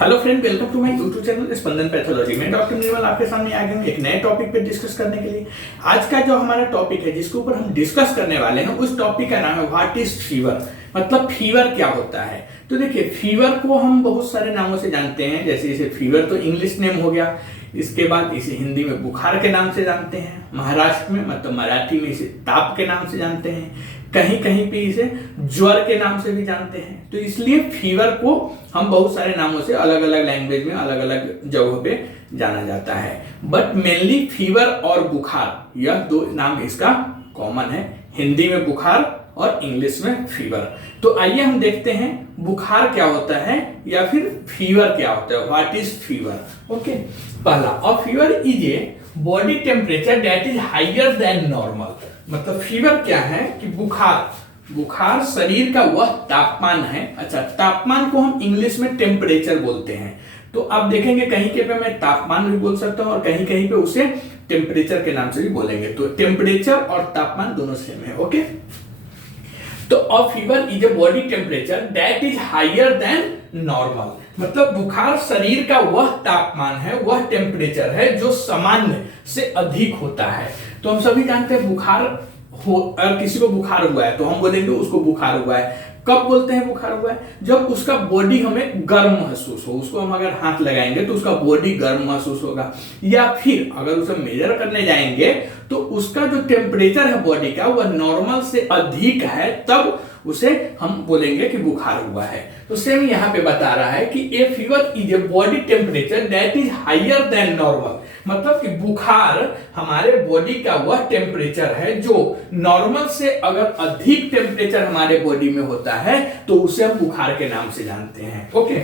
Hello friend, welcome to my YouTube channel Spandan pathology में। Doctor Nirmal आपके सामने आ गए हैं एक नए टॉपिक पे डिस्कस करने के लिए। आज का जो हमारा टॉपिक है जिसके ऊपर हम डिस्कस करने वाले हैं उस टॉपिक का नाम है व्हाट इज फीवर। मतलब फीवर क्या होता है। तो देखिए, फीवर को हम बहुत सारे नामों से जानते हैं। जैसे इसे फीवर तो इंग्लिश नेम हो गया, इसके बाद इसे हिंदी में बुखार के नाम से जानते हैं, महाराष्ट्र में मतलब मराठी में इसे ताप के नाम से जानते हैं, कहीं कहीं पे इसे ज्वर के नाम से भी जानते हैं। तो इसलिए फीवर को हम बहुत सारे नामों से अलग अलग लैंग्वेज में अलग अलग जगहों पे जाना जाता है, बट मेनली फीवर और बुखार यह दो नाम इसका कॉमन है। हिंदी में बुखार और इंग्लिश में फीवर। तो आइए हम देखते हैं बुखार क्या होता है या फिर फीवर क्या होता है। What is fever. ओके, पहला, और fever is a body temperature that is higher than normal. मतलब फीवर क्या है कि बुखार शरीर का वह तापमान है। अच्छा, तापमान को हम इंग्लिश में टेम्परेचर बोलते हैं। तो आप देखेंगे कहीं के पे मैं तापमान भी बोल सकता हूं और कहीं कहीं पे उसे टेम्परेचर के नाम से भी बोलेंगे। तो टेम्परेचर और तापमान दोनों सेम है। ओके, तो a fever is a body temperature that is higher than normal. मतलब बुखार शरीर का वह तापमान है, वह टेम्परेचर है जो सामान्य से अधिक होता है। तो हम सभी जानते हैं बुखार हो, अगर किसी को बुखार हुआ है तो हम बोलेंगे उसको बुखार हुआ है। कब बोलते हैं बुखार हुआ है? जब उसका बॉडी हमें गर्म महसूस हो। उसको हम अगर हाथ लगाएंगे तो उसका बॉडी गर्म महसूस होगा, या फिर अगर उसे मेजर करने जाएंगे तो उसका जो टेम्परेचर है बॉडी का वह नॉर्मल से अधिक है, तब उसे हम बोलेंगे कि बुखार हुआ है। तो सेम यहाँ पे बता रहा है कि a fever is a body temperature that is higher than normal. मतलब कि बुखार हमारे बॉडी का वह टेम्परेचर है जो नॉर्मल से अगर अधिक टेम्परेचर हमारे बॉडी में होता है तो उसे हम बुखार के नाम से जानते हैं। ओके,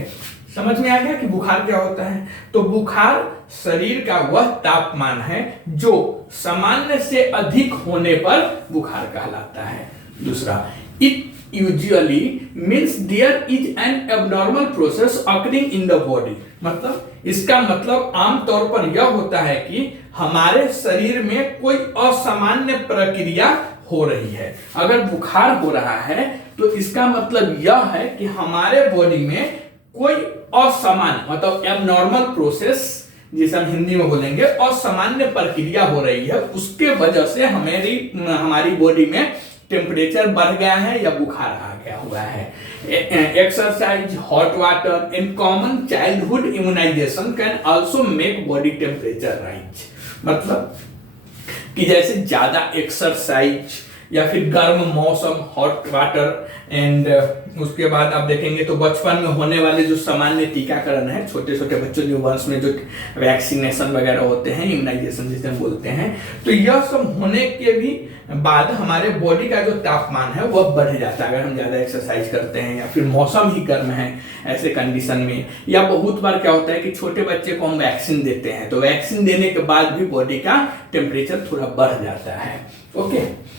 समझ में आ गया कि बुखार क्या होता है। तो बुखार शरीर का वह तापमान है जो सामान्य से अधिक होने पर बुखार कहलाता है। दूसरा, it usually means there is an abnormal process occurring in the body। मतलब इसका मतलब आमतौर पर यह होता है कि हमारे शरीर में कोई असामान्य प्रक्रिया हो रही है। अगर बुखार हो रहा है तो इसका मतलब यह है कि हमारे बॉडी में कोई असामान्य मतलब एबनॉर्मल प्रोसेस, जिसे हम हिंदी में बोलेंगे असामान्य प्रक्रिया हो रही है। उसके वजह से हमारी बॉडी में टेम्परेचर बढ़ गया है या बुखार आ गया हुआ है। Exercise, hot water and common childhood immunisation can also make body temperature rise. मतलब कि जैसे ज्यादा एक्सरसाइज या फिर गर्म मौसम, हॉट वाटर एंड उसके बाद आप देखेंगे तो बचपन में होने वाले जो सामान्य टीकाकरण है, छोटे छोटे बच्चों न्यूबॉर्न्स में जो वैक्सीनेशन वगैरह होते हैं, इम्यूनाइजेशन जिसे हम बोलते हैं, तो यह सब होने के भी बाद हमारे बॉडी का जो तापमान है वह बढ़ जाता है। अगर हम ज्यादा एक्सरसाइज करते हैं या फिर मौसम ही गर्म है ऐसे कंडीशन में, या बहुत बार क्या होता है कि छोटे बच्चे को हम वैक्सीन देते हैं तो वैक्सीन देने के बाद भी बॉडी का टेम्परेचर थोड़ा बढ़ जाता है। Okay,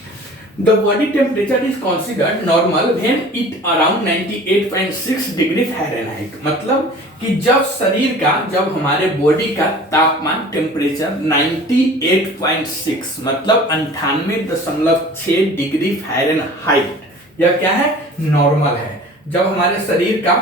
The body temperature is considered normal when it around 98.6 degree Fahrenheit. मतलब कि जब हमारे बॉडी का तापमान टेम्परेचर 98.6 मतलब 98.6 डिग्री फ़ारेनहाइट, यह क्या है? नॉर्मल है। जब हमारे शरीर का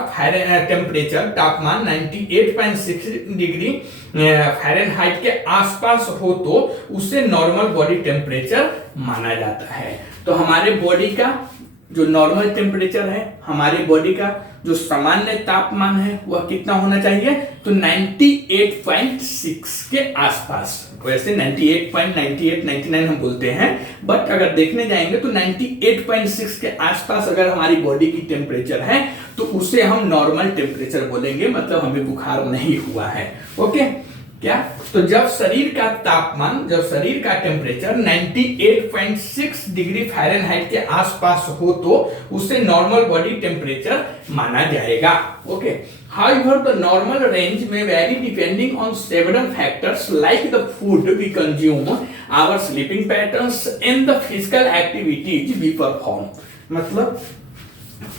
टेम्परेचर तापमान 98.6 डिग्री फ़ारेनहाइट के आसपास हो तो उसे नॉर्मल बॉडी टेम्परेचर माना जाता है। तो हमारे बॉडी का जो नॉर्मल टेम्परेचर है, हमारी बॉडी का जो सामान्य तापमान है वह कितना होना चाहिए? तो 98.6 के आसपास। वैसे 98.98 99 हम बोलते हैं, बट अगर देखने जाएंगे तो 98.6 के आसपास अगर हमारी बॉडी की टेम्परेचर है तो उसे हम नॉर्मल टेम्परेचर बोलेंगे। मतलब हमें बुखार नहीं हुआ है। ओके, क्या? तो जब शरीर का टेम्परेचर 98.6 डिग्री फ़ारेनहाइट के आसपास हो तो उसे नॉर्मल बॉडी टेम्परेचर माना जाएगा। Okay, however the normal range may vary depending on several factors like the food we consume, our sleeping patterns and the physical activities we perform। मतलब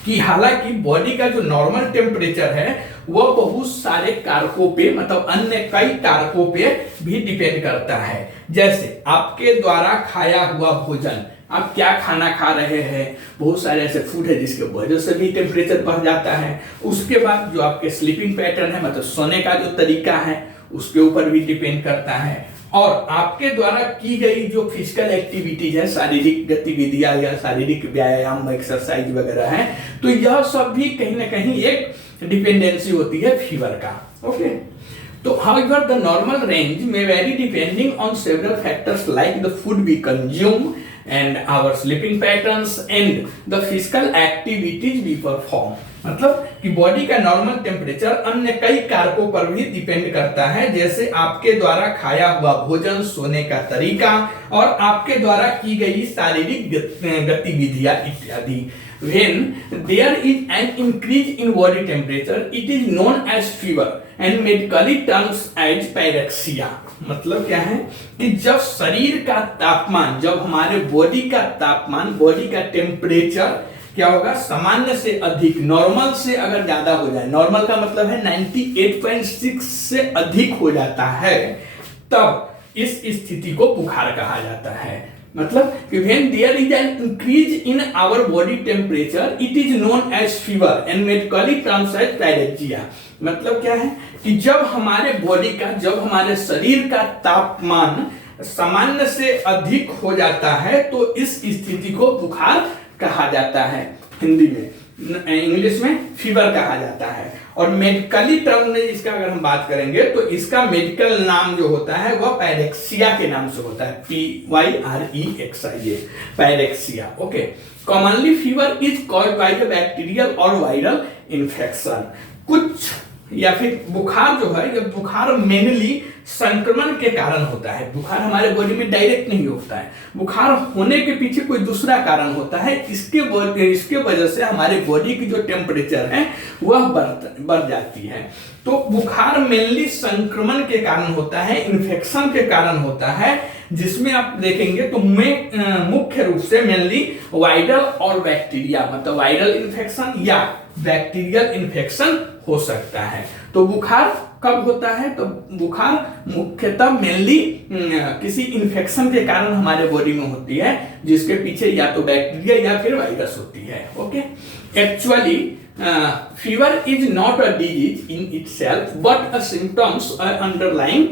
कि हालांकि बॉडी का जो नॉर्मल टेम्परेचर है वह बहुत सारे कारकों पे मतलब अन्य कई कारकों पे भी डिपेंड करता है। जैसे आपके द्वारा खाया हुआ भोजन, आप क्या खाना खा रहे हैं, बहुत सारे ऐसे फूड है जिसके वजह से भी टेम्परेचर बढ़ जाता है। उसके बाद जो आपके स्लीपिंग पैटर्न है, मतलब सोने का जो तरीका है, उसके ऊपर भी डिपेंड करता है। और आपके द्वारा की गई जो फिजिकल एक्टिविटीज है, शारीरिक गतिविधियां या शारीरिक व्यायाम एक्सरसाइज वगैरह है, तो यह सब भी कहीं ना कहीं एक डिपेंडेंसी होती है फीवर का। ओके, तो हाउएवर द नॉर्मल रेंज में vary depending on several factors like the food we consume and our sleeping patterns and the physical activities we perform. मतलब कि बॉडी का नॉर्मल टेम्परेचर अन्य कई कारकों पर भी डिपेंड करता है, जैसे आपके द्वारा खाया हुआ भोजन, सोने का तरीका और आपके द्वारा की गई शारीरिक गतिविधियां इत्यादि। When there is an increase in body temperature, it is known as fever and medically terms as pyrexia। मतलब क्या है कि जब शरीर का तापमान, जब हमारे बॉडी का तापमान, बॉडी का टेम्परेचर क्या होगा, सामान्य से अधिक, नॉर्मल से अगर ज्यादा हो जाए, नॉर्मल का मतलब है 98.6 से अधिक हो जाता है, तब इस स्थिति को बुखार कहा जाता है। मतलब कि when there is an increase in our body temperature, it is known as fever and medically terms as pyrexia। मतलब क्या है कि जब हमारे बॉडी का, जब हमारे शरीर का तापमान सामान्य से अधिक हो जाता है, तो इस स्थिति को बुखार कहा जाता है। हिंदी में, इंग्लिश में फीवर कहा जाता है। और मेडिकली टर्म में इसका अगर हम बात करेंगे तो इसका मेडिकल नाम जो होता है वह पायरेक्सिया के नाम से होता है, PYREXIA, pyrexia. Okay, commonly fever is caused by the bacterial और वायरल इन्फेक्शन। कुछ या फिर बुखार जो है, ये बुखार मेनली संक्रमण के कारण होता है। बुखार हमारे बॉडी में डायरेक्ट नहीं होता है, बुखार होने के पीछे कोई दूसरा कारण होता है। इसके वजह से हमारे बॉडी की जो टेम्परेचर है वह बढ़ जाती है। तो बुखार मेनली संक्रमण के कारण होता है, इन्फेक्शन के कारण होता है, जिसमें आप देखेंगे तो मुख्य रूप से मेनली वायरल और बैक्टीरिया, मतलब वायरल इन्फेक्शन या बैक्टीरियल इन्फेक्शन हो सकता है। तो बुखार कब होता है, तो बुखार मुख्यतः मेनली किसी इन्फेक्शन के कारण हमारे बॉडी में होती है, जिसके पीछे या तो बैक्टीरिया या फिर वायरस होती है। Okay, actually fever is not a disease in itself but a symptoms underlying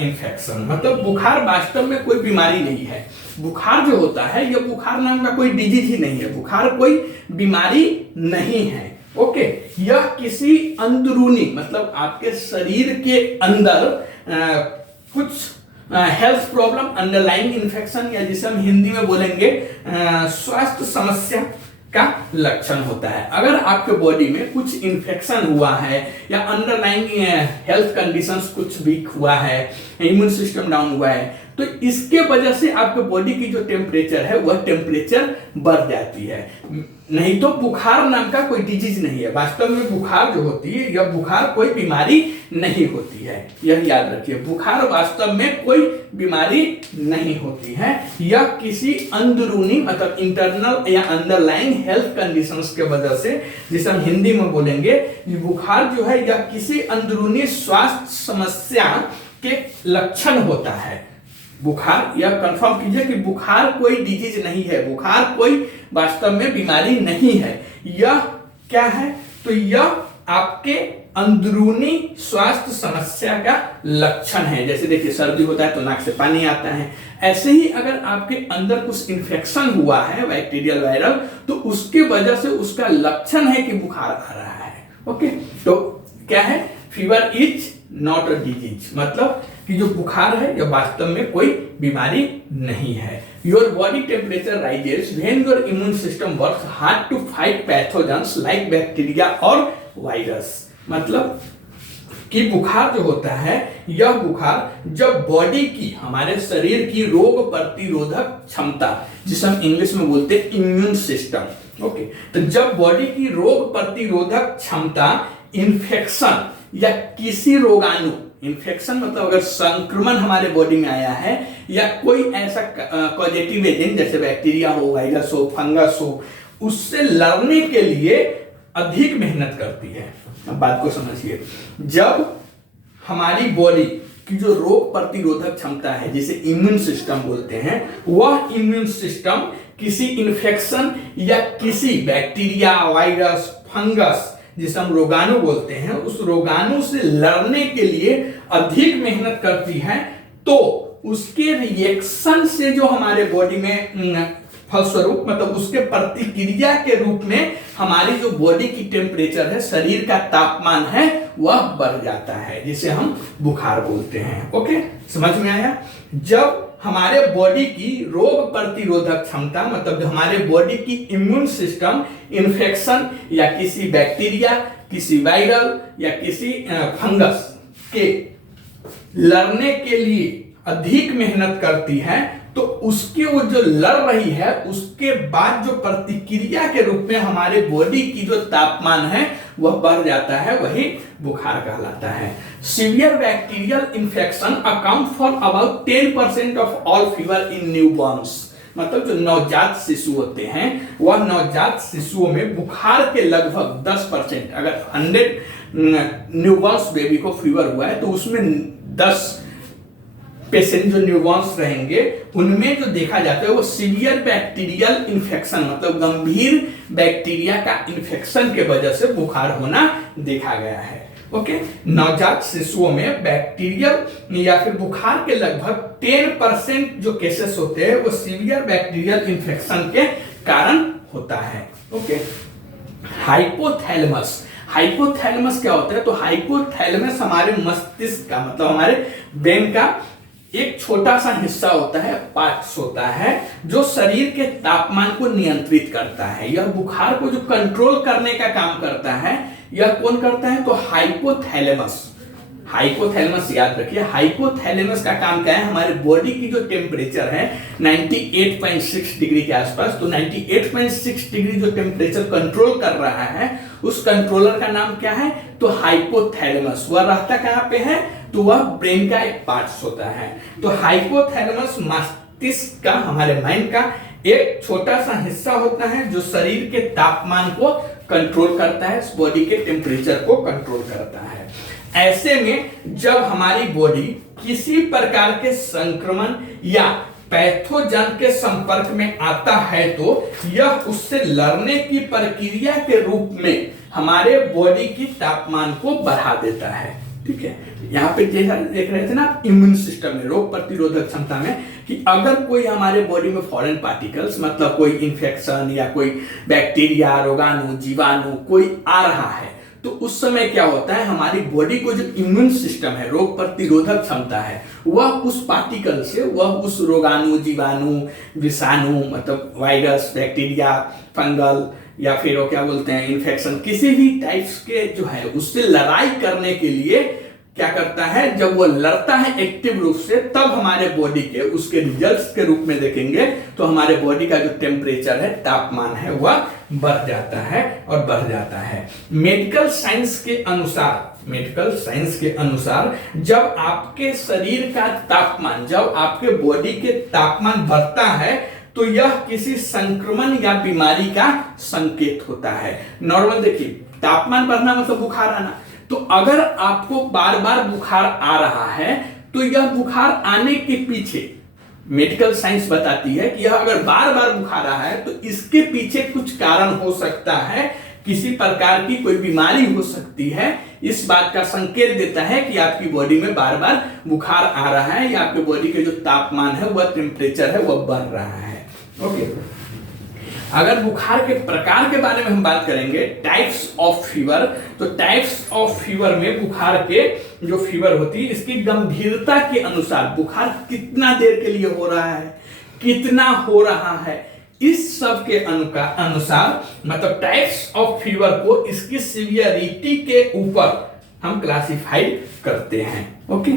infection. मतलब बुखार वास्तव में कोई बीमारी नहीं है। बुखार जो होता है, यह बुखार नाम का कोई डिजीज ही नहीं है, बुखार कोई बीमारी नहीं है। ओके, यह किसी अंदरूनी, मतलब आपके शरीर के अंदर कुछ हेल्थ प्रॉब्लम, अंडरलाइंग इन्फेक्शन, या जिसे हम हिंदी में बोलेंगे स्वास्थ्य समस्या का लक्षण होता है। अगर आपके बॉडी में कुछ इन्फेक्शन हुआ है या अंडरलाइंग हेल्थ कंडीशंस कुछ वीक हुआ है, इम्यून सिस्टम डाउन हुआ है, तो इसके वजह से आपके बॉडी की जो टेम्परेचर है वह टेम्परेचर बढ़ जाती है। नहीं तो बुखार नाम का कोई डिजीज नहीं है। वास्तव में बुखार जो होती है, यह बुखार कोई बीमारी नहीं होती है, यह याद रखिए। बुखार वास्तव में कोई बीमारी नहीं होती है, यह किसी अंदरूनी, मतलब इंटरनल या अंडरलाइंग हेल्थ कंडीशंस के वजह से, जिसे हम हिंदी में बोलेंगे, बुखार जो है यह किसी अंदरूनी स्वास्थ्य समस्या के लक्षण होता है। बुखार, यह कंफर्म कीजिए कि बुखार कोई डिजीज नहीं है, बुखार कोई वास्तव में बीमारी नहीं है। यह क्या है, तो यह आपके अंदरूनी स्वास्थ्य समस्या का लक्षण है। जैसे देखिए, सर्दी होता है तो नाक से पानी आता है, ऐसे ही अगर आपके अंदर कुछ इन्फेक्शन हुआ है बैक्टीरियल वायरल, तो उसके वजह से उसका लक्षण है कि बुखार आ रहा है। ओके, तो क्या है, fever is not a disease, मतलब कि जो बुखार है यह वास्तव में कोई बीमारी नहीं है। Your body temperature rises when your immune system works hard to fight pathogens like bacteria और वायरस। मतलब कि बुखार जो होता है, यह बुखार जब बॉडी की, हमारे शरीर की रोग प्रतिरोधक क्षमता, जिसे हम इंग्लिश में बोलते हैं इम्यून सिस्टम। ओके, तो जब बॉडी की रोग प्रतिरोधक क्षमता इन्फेक्शन या किसी रोगाणु, इन्फेक्शन मतलब अगर संक्रमण हमारे बॉडी में आया है या कोई ऐसा पॉजिटिव एजेंट जैसे बैक्टीरिया हो, वायरस हो, फंगस हो, उससे लड़ने के लिए अधिक मेहनत करती है। अब बात को समझिए, जब हमारी बॉडी की जो रोग प्रतिरोधक क्षमता है, जिसे इम्यून सिस्टम बोलते हैं, वह इम्यून सिस्टम किसी इन्फेक्शन या किसी बैक्टीरिया, वायरस, फंगस जिसे हम रोगाणु बोलते हैं, उस रोगाणु से लड़ने के लिए अधिक मेहनत करती है, तो उसके रिएक्शन से जो हमारे बॉडी में फलस्वरूप मतलब उसके प्रतिक्रिया के रूप में हमारी जो बॉडी की टेम्परेचर है, शरीर का तापमान है, वह बढ़ जाता है, जिसे हम बुखार बोलते हैं। ओके, समझ में आया? जब हमारे बॉडी की रोग प्रतिरोधक क्षमता मतलब जो हमारे बॉडी की इम्यून सिस्टम इन्फेक्शन या किसी बैक्टीरिया, किसी वायरल या किसी फंगस के लड़ने के लिए अधिक मेहनत करती है, तो उसके वो जो लड़ रही है उसके बाद जो प्रतिक्रिया के रूप में हमारे बॉडी की जो तापमान है वह बढ़ जाता है, वही बुखार कहलाता है। Severe bacterial infection account for about 10% of all fever in newborn's. मतलब जो नवजात शिशु होते हैं, वह नवजात शिशुओं में बुखार के लगभग 10%, अगर 100 न्यूबॉर्न्स बेबी को फीवर हुआ है तो उसमें 10 पेशेंट जो न्यूबॉर्न्स रहेंगे उनमें जो देखा जाता है वो सीवियर बैक्टीरियल इन्फेक्शन मतलब गंभीर बैक्टीरिया का इन्फेक्शन के वजह से बुखार होना देखा गया है। ओके, नवजात शिशुओं में बैक्टीरियल या फिर बुखार के लगभग 10% जो केसेस होते हैं वो सीवियर बैक्टीरियल इन्फेक्शन के कारण होता है। Okay, hypothalamus. हाइपोथैलेमस क्या होता है? तो हाइपोथैलेमस हमारे मस्तिष्क का मतलब हमारे ब्रेन का एक छोटा सा हिस्सा होता है, पार्ट्स होता है, जो शरीर के तापमान को नियंत्रित करता है। यह बुखार को जो कंट्रोल करने का काम करता है, यह कौन करता है? तो हाइपोथैलेमस। हाइपोथैलेमस याद रखिए, हाइपोथैलेमस का काम क्या है? हमारे बॉडी की जो टेम्परेचर है 98.6 डिग्री के आसपास, तो 98.6 डिग्री जो टेम्परेचर कंट्रोल कर रहा है, उस कंट्रोलर का नाम क्या है? तो हाइपोथैलेमस। वह रहता कहां पे है? तो वह ब्रेन का एक पार्ट होता है। तो हाइपोथैलेमस मस्तिष्क का, हमारे माइंड का एक छोटा सा हिस्सा होता है जो शरीर के तापमान को कंट्रोल करता है, बॉडी के टेम्परेचर को कंट्रोल करता है। ऐसे में जब हमारी बॉडी किसी प्रकार के संक्रमण या पैथोजन के संपर्क में आता है तो यह उससे लड़ने की प्रक्रिया के रूप में हमारे बॉडी की तापमान को बढ़ा देता है। ठीक है, यहाँ पे देख रहे थे ना इम्यून सिस्टम में, रोग प्रतिरोधक क्षमता में, कि अगर कोई हमारे बॉडी में फॉरेन पार्टिकल्स मतलब कोई इंफेक्शन या कोई बैक्टीरिया, रोगाणु, जीवाणु कोई आ रहा है, तो उस समय क्या होता है? हमारी बॉडी को जो इम्यून सिस्टम है, रोग प्रतिरोधक क्षमता है, वह उस पार्टिकल से, वह उस रोगाणु, जीवाणु, विषाणु मतलब वायरस, बैक्टीरिया, फंगल या फिर वो क्या बोलते हैं इन्फेक्शन, किसी भी टाइप्स के जो है उससे लड़ाई करने के लिए क्या करता है? जब वो लड़ता है एक्टिव रूप से, तब हमारे बॉडी के उसके रिजल्ट्स के रूप में देखेंगे तो हमारे बॉडी का जो टेम्परेचर है, तापमान है, वह बढ़ जाता है और बढ़ जाता है। मेडिकल साइंस के अनुसार जब आपके शरीर का तापमान, जब आपके बॉडी के तापमान बढ़ता है तो यह किसी संक्रमण या बीमारी का संकेत होता है। नॉर्मल देखिए, तापमान बढ़ना मतलब बुखार आना, तो अगर आपको बार बार बुखार आ रहा है तो यह बुखार आने के पीछे मेडिकल साइंस बताती है कि यह अगर बार बार बुखार आ रहा है तो इसके पीछे कुछ कारण हो सकता है, किसी प्रकार की कोई बीमारी हो सकती है। इस बात का संकेत देता है कि आपकी बॉडी में बार बार बुखार आ रहा है या आपके बॉडी के जो तापमान है, वह टेम्परेचर है, वह बढ़ रहा है। ओके, अगर बुखार के प्रकार के बारे में हम बात करेंगे, टाइप्स ऑफ फीवर, तो टाइप्स ऑफ फीवर में बुखार के जो फीवर होती है, इसकी गंभीरता के अनुसार बुखार कितना देर के लिए हो रहा है, कितना हो रहा है, इस सब के अनुसार मतलब टाइप्स ऑफ फीवर को इसकी सीवियरिटी के ऊपर हम क्लासिफाइड करते हैं। ओके,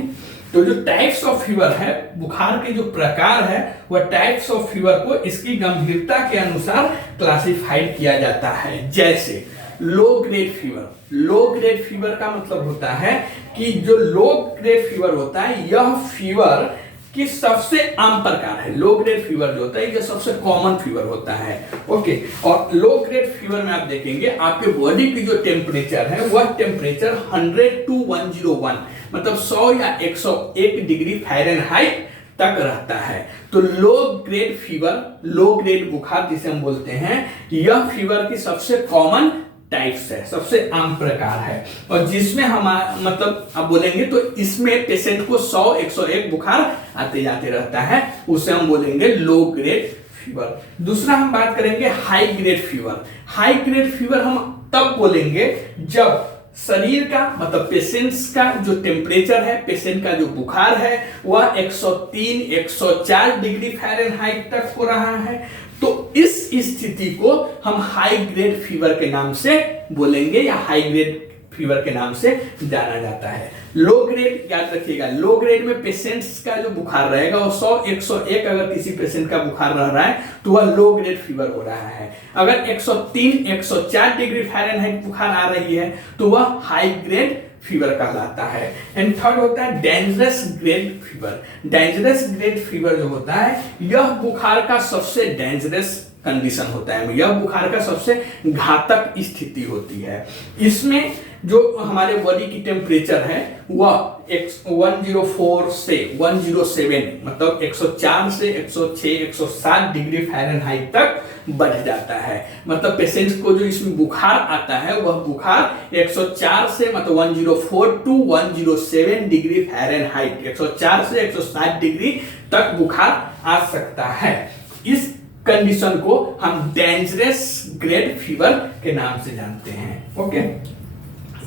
तो जो टाइप्स ऑफ फीवर है, बुखार के जो प्रकार है, वह टाइप्स ऑफ फीवर को इसकी गंभीरता के अनुसार क्लासिफाइड किया जाता है। जैसे low grade fever. Low grade fever का मतलब होता है कि जो लो ग्रेड फीवर होता है, यह फीवर की सबसे आम प्रकार है। लो ग्रेड फीवर जो होता है ये सबसे कॉमन फीवर होता है। ओके, और लो ग्रेड फीवर में आप देखेंगे आपके बॉडी की जो टेम्परेचर है, वह टेम्परेचर 100 to 101 मतलब 100 या 101 डिग्री फ़ारेनहाइट तक रहता है। तो low grade fever, low grade बुखार जिसे हम बोलते हैं, यह फीवर की सबसे कॉमन टाइप्स है, सबसे आम प्रकार है, और जिसमें हम मतलब आप बोलेंगे तो इसमें पेशेंट को 100-101 बुखार आते जाते रहता है, उसे हम बोलेंगे लो ग्रेड फीवर। दूसरा हम बात करेंगे high grade fever. High grade fever हम तब बोलेंगे जब शरीर का मतलब पेशेंट्स का जो टेम्परेचर है, पेशेंट का जो बुखार है वह 103-104 डिग्री फ़ारेनहाइट तक हो रहा है। तो इस स्थिति को हम हाई ग्रेड फीवर के नाम से बोलेंगे या हाई ग्रेड फीवर के नाम से जाना जाता है। लो ग्रेड याद रखिएगा, लो ग्रेड में पेशेंट्स का जो बुखार रहेगा वो 100-101 अगर किसी पेशेंट का बुखार रह रहा है तो वह लो ग्रेड फीवर हो रहा है। अगर 103-104 डिग्री फ़ारेनहाइट बुखार आ रही है तो वह हाई ग्रेड फीवर कहलाता है। एंड थर्ड होता है dangerous grade fever. Dangerous grade fever जो होता है यह बुखार का सबसे डेंजरस कंडीशन होता है, यह बुखार का सबसे घातक स्थिति होती है। इसमें जो हमारे बॉडी की टेम्परेचर है वह 104 से 107 मतलब 104 से 106-107 डिग्री फ़ारेनहाइट तक बढ़ जाता है। मतलब पेशेंट्स को जो इसमें बुखार आता है वह बुखार 104 से मतलब 104 टू 107 डिग्री फ़ारेनहाइट, 104 से 107 डिग्री तक बुखार आ सकता है। इस कंडीशन को हम डेंजरस ग्रेड फीवर के नाम से जानते हैं। ओके,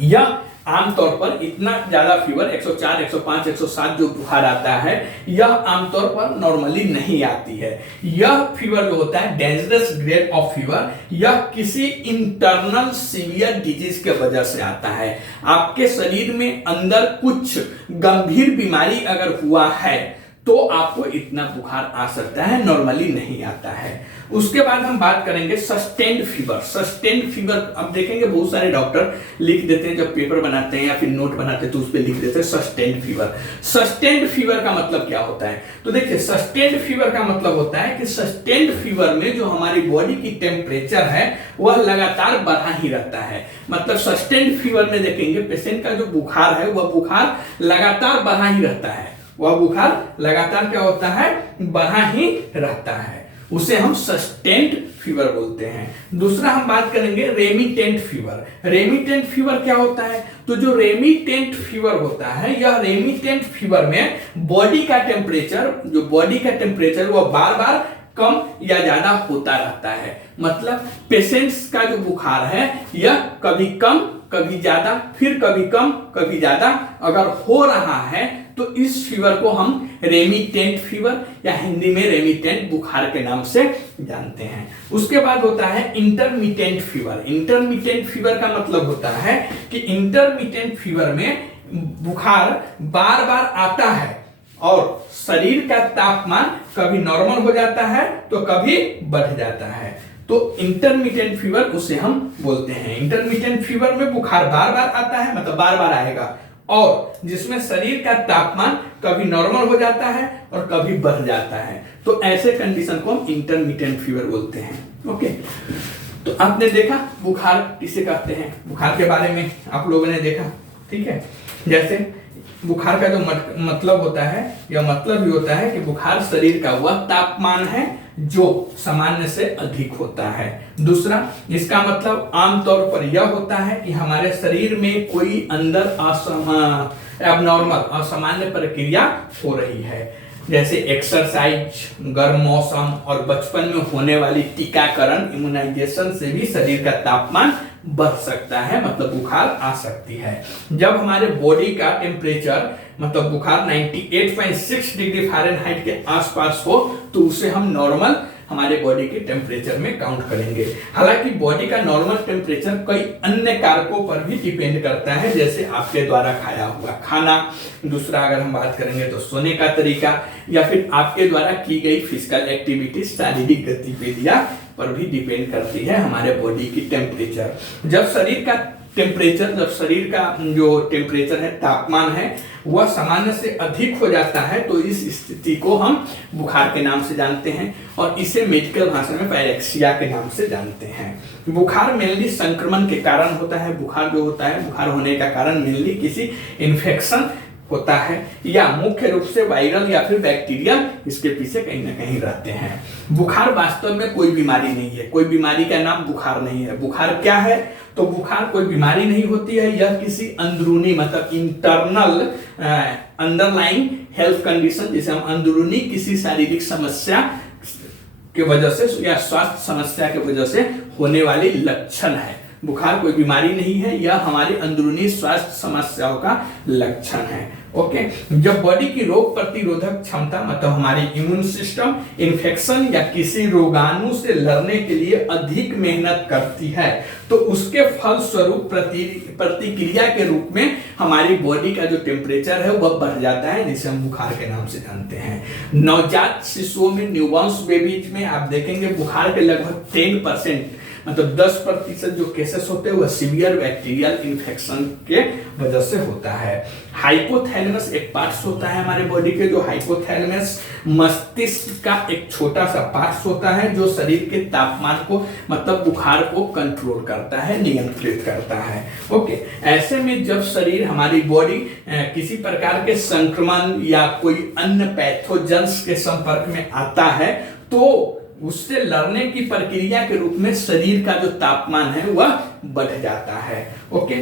यह आमतौर पर इतना ज्यादा फीवर 104, 105, 107 जो बुखार आता है यह आमतौर पर नॉर्मली नहीं आती है। यह फीवर जो होता है डेंजरस ग्रेड ऑफ फीवर, यह किसी इंटरनल सीवियर डिजीज के वजह से आता है। आपके शरीर में अंदर कुछ गंभीर बीमारी अगर हुआ है तो आपको इतना बुखार आ सकता है, नॉर्मली नहीं आता है। उसके बाद हम बात करेंगे सस्टेन्ड फीवर। सस्टेन्ड फीवर अब देखेंगे बहुत सारे डॉक्टर लिख देते हैं जब पेपर बनाते हैं या फिर नोट बनाते हैं तो उस पर लिख देते हैं सस्टेन्ड फीवर। सस्टेन्ड फीवर का मतलब क्या होता है? तो देखिए सस्टेन्ड फीवर का मतलब होता है कि सस्टेन्ड फीवर में जो हमारी बॉडी की टेम्परेचर है वह लगातार बढ़ा ही रहता है। मतलब सस्टेन्ड फीवर में देखेंगे पेशेंट का जो बुखार है वह बुखार लगातार बढ़ा ही रहता है, वह बुखार लगातार क्या होता है, बढ़ा ही रहता है, उसे हम सस्टेन्ड फीवर बोलते हैं। दूसरा हम बात करेंगे रेमिटेंट फीवर। रेमिटेंट फीवर क्या होता है? तो जो रेमिटेंट फीवर होता है यह रेमिटेंट फीवर में बॉडी का टेम्परेचर वह बार बार कम या ज्यादा होता रहता है। मतलब पेशेंट्स का जो बुखार है यह कभी कम कभी ज्यादा फिर कभी कम कभी ज्यादा अगर हो रहा है तो इस फीवर को हम रेमिटेंट फीवर या हिंदी में रेमिटेंट बुखार के नाम से जानते हैं। उसके बाद होता है इंटरमिटेंट फीवर। इंटरमिटेंट फीवर का मतलब होता है कि इंटरमिटेंट फीवर में बुखार बार बार आता है और शरीर का तापमान कभी नॉर्मल हो जाता है तो कभी बढ़ जाता है, तो इंटरमिटेंट फीवर उसे हम बोलते हैं। इंटरमिटेंट फीवर में बुखार बार बार आता है, मतलब बार बार आएगा, और जिसमें शरीर का तापमान कभी नॉर्मल हो जाता है और कभी बढ़ जाता है, तो ऐसे कंडीशन को हम इंटरमिटेंट फीवर बोलते हैं। ओके, तो आपने देखा बुखार किसे कहते हैं, बुखार के बारे में आप लोगों ने देखा, ठीक है। जैसे बुखार का जो मतलब होता है, यह मतलब भी होता है कि बुखार शरीर का वह तापमान है जो सामान्य से अधिक होता है। दूसरा, इसका मतलब आमतौर पर यह होता है कि हमारे शरीर में कोई अंदर एबनॉर्मल असामान्य प्रक्रिया हो रही है, जैसे एक्सरसाइज, गर्म मौसम और बचपन में होने वाली टीकाकरण इम्यूनाइजेशन से भी शरीर का तापमान बढ़ सकता है, मतलब बुखार आ सकती है। जब हमारे बॉडी का टेम्परेचर मतलब बुखार 98.6 डिग्री फ़ारेनहाइट के आसपास हो तो उसे हम नॉर्मल हमारे बॉडी के टेम्परेचर में काउंट करेंगे। हालांकि बॉडी का नॉर्मल टेम्परेचर कई अन्य कारकों पर भी डिपेंड करता है, जैसे आपके द्वारा खाया हुआ खाना, दूसरा अगर हम बात करेंगे तो सोने का तरीका, या फिर आपके द्वारा की गई फिजिकल एक्टिविटी, शारीरिक गतिविधियां पर भी डिपेंड करती है हमारे बॉडी की टेम्परेचर। जब शरीर का जो टेम्परेचर है, तापमान है, वह सामान्य से अधिक हो जाता है तो इस स्थिति को हम बुखार के नाम से जानते हैं और इसे मेडिकल भाषा में पायरेक्सिया के नाम से जानते हैं। बुखार मेनली संक्रमण के कारण होता है। बुखार जो होता है, बुखार होने का कारण मेनली किसी इन्फेक्शन होता है या मुख्य रूप से वायरल या फिर बैक्टीरियल इसके पीछे कहीं ना कहीं रहते हैं। बुखार वास्तव में कोई बीमारी नहीं है, कोई बीमारी का नाम बुखार नहीं है। बुखार क्या है? तो बुखार कोई बीमारी नहीं होती है, यह किसी अंदरूनी मतलब इंटरनल अंडरलाइंग हेल्थ कंडीशन, जिसे हम अंदरूनी किसी शारीरिक समस्या के वजह से या स्वास्थ्य समस्या के वजह से होने वाली लक्षण है। बुखार कोई बीमारी नहीं है, यह हमारी अंदरूनी स्वास्थ्य समस्याओं का लक्षण है। ओके, जब बॉडी की रोग प्रतिरोधक क्षमता मतलब हमारी इम्यून सिस्टम इन्फेक्शन या किसी रोगाणु से लड़ने के लिए अधिक मेहनत करती है तो उसके फलस्वरूप प्रतिक्रिया के रूप में हमारी बॉडी का जो टेम्परेचर है वह बढ़ जाता है, जिसे हम बुखार के नाम से जानते हैं। नवजात शिशुओं में, न्यूबॉर्न बेबीज में आप देखेंगे बुखार के लगभग 10% मतलब 10% जो केसेस होते हैं वह सीवियर बैक्टीरियल इन्फेक्शन के वजह से होता है। हाइपोथैलेमस एक पार्ट्स होता है हमारे बॉडी के, जो हाइपोथैलेमस मस्तिष्क का एक छोटा सा पार्ट्स होता है जो शरीर के तापमान को मतलब बुखार को कंट्रोल करता है, नियंत्रित करता है। ओके, ऐसे में जब शरीर हमारी बॉडी किसी प्रकार के संक्रमण या कोई अन्य पैथोजेंस के संपर्क में आता है तो उससे लड़ने की प्रक्रिया के रूप में शरीर का जो तापमान है वह बढ़ जाता है। ओके,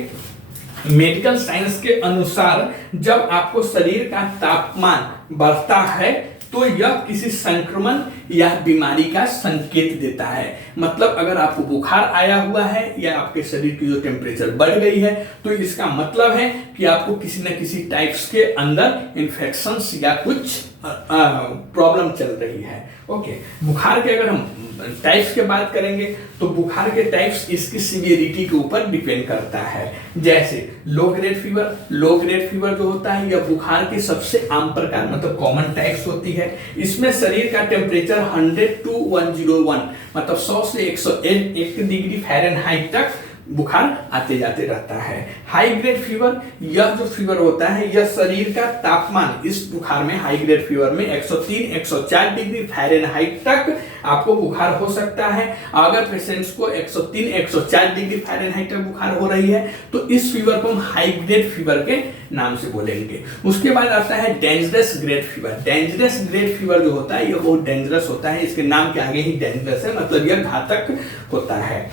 मेडिकल साइंस के अनुसार जब आपको शरीर का तापमान बढ़ता है तो यह किसी संक्रमण या बीमारी का संकेत देता है। मतलब अगर आपको बुखार आया हुआ है या आपके शरीर की जो टेम्परेचर बढ़ गई है तो इसका मतलब है कि आपको किसी न किसी टाइप्स के अंदर इन्फेक्शंस या कुछ प्रॉब्लम चल रही है। ओके, बुखार के अगर हम टाइप्स की बात करेंगे तो बुखार के टाइप्स इसकी सीवियरिटी के ऊपर डिपेंड करता है। जैसे लो ग्रेड फीवर जो होता है यह बुखार की सबसे आम प्रकार मतलब कॉमन टाइप्स होती है। इसमें शरीर का टेम्परेचर 100 to 101 मतलब 100 से 101 डिग्री फ़ारेनहाइट तक बुखार आते जाते रहता है। हाई ग्रेड फीवर, यह जो फीवर होता है यह शरीर का तापमान इस बुखार में हाई ग्रेड फीवर में 103-104 डिग्री फ़ारेनहाइट तक आपको बुखार हो सकता है। अगर पेशेंट्स को 103-104 डिग्री फ़ारेनहाइट तक बुखार हो रही है तो इस फीवर को हम हाई ग्रेड फीवर के नाम से बोलेंगे। उसके बाद आता है dangerous grade fever. Dangerous grade fever जो होता है यह बहुत डेंजरस होता है, इसके नाम के आगे ही डेंजरस है मतलब यह घातक होता है।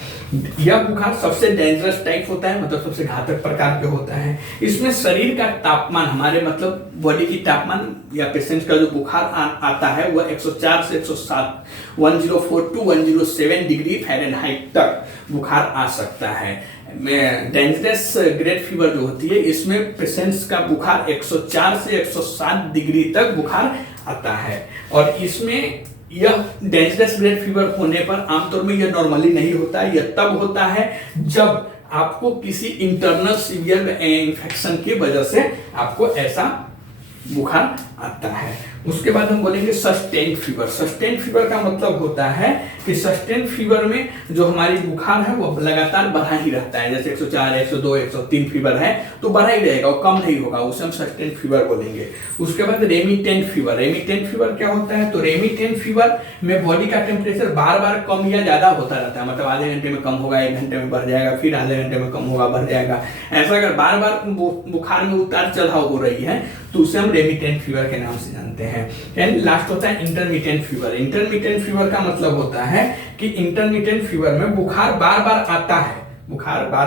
यह बुखार सबसे डेंजरस टाइप होता है मतलब सबसे घातक प्रकार के होता है। इसमें शरीर का तापमान हमारे मतलब बॉडी की तापमान या पेशेंट का जो बुखार आता है वह 104 से 107 104 to 107 डिग्री फ़ारेनहाइट तक बुखार आ सकता है। डेंजरस ग्रेड फीवर जो होती है इसमें पेशेंट्स का बुखार 104 से 107 डिग्री तक बुखार आता है। और इसमें यह डेंजरस ग्रेड फीवर होने पर आमतौर में यह नॉर्मली नहीं होता है, यह तब होता है जब आपको किसी इंटरनल सीवियर इन्फेक्शन की वजह से आपको ऐसा बुखार आता है। उसके बाद हम बोलेंगे सस्टेन्ड फीवर। सस्टेन्ड फीवर का मतलब होता है कि सस्टेन्ड फीवर में जो हमारी बुखार है वो लगातार बढ़ा ही रहता है। जैसे 104, 102, 103 फीवर है तो बढ़ा ही रहेगा, वो कम नहीं होगा, उसे हम सस्टेन्ड फीवर बोलेंगे। उसके बाद रेमिटेंट फीवर। रेमिटेंट फीवर क्या होता है? तो रेमिटेंट फीवर में बॉडी का टेम्परेचर बार बार कम या ज्यादा होता रहता है, मतलब आधे घंटे में कम होगा, 1 घंटे में बढ़ जाएगा, फिर आधे घंटे में कम होगा, बढ़ जाएगा। ऐसा अगर बार बार बुखार में उतार चढ़ाव हो रही है तो उसे हम रेमिटेंट फीवर के नाम से जानते हैं। एंड लास्ट होता है इंटरमिटेंट फीवर। इंटरमिटेंट फीवर का मतलब होता है कि इंटरमिटेंट फीवर में बुखार बार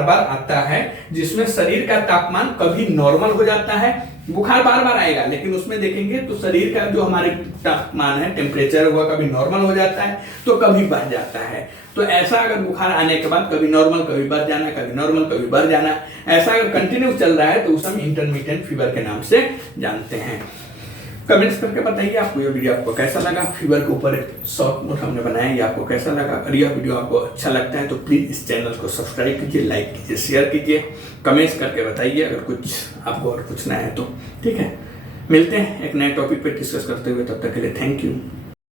बार आता है जिसमें शरीर का तापमान कभी नॉर्मल हो जाता है, बुखार बार बार आएगा लेकिन उसमें देखेंगे तो शरीर का जो हमारे तापमान है टेम्परेचर हुआ कभी नॉर्मल हो जाता है तो कभी बढ़ जाता है। तो ऐसा अगर बुखार आने के बाद कभी नॉर्मल कभी बढ़ जाना, कभी नॉर्मल कभी बढ़ जाना, ऐसा अगर कंटिन्यू चल रहा है तो उसे हम इंटरमिटेंट फीवर के नाम से जानते हैं। कमेंट्स करके बताइए आपको यह वीडियो आपको कैसा लगा। फीवर के ऊपर एक शॉर्ट नोट हमने बनाया, ये आपको कैसा लगा। अगर यह वीडियो आपको अच्छा लगता है तो प्लीज़ इस चैनल को सब्सक्राइब कीजिए, लाइक कीजिए, शेयर कीजिए, कमेंट्स करके बताइए अगर कुछ आपको और पूछना है तो। ठीक है, मिलते हैं एक नए टॉपिक पे डिस्कस करते हुए, तब तक के लिए थैंक यू।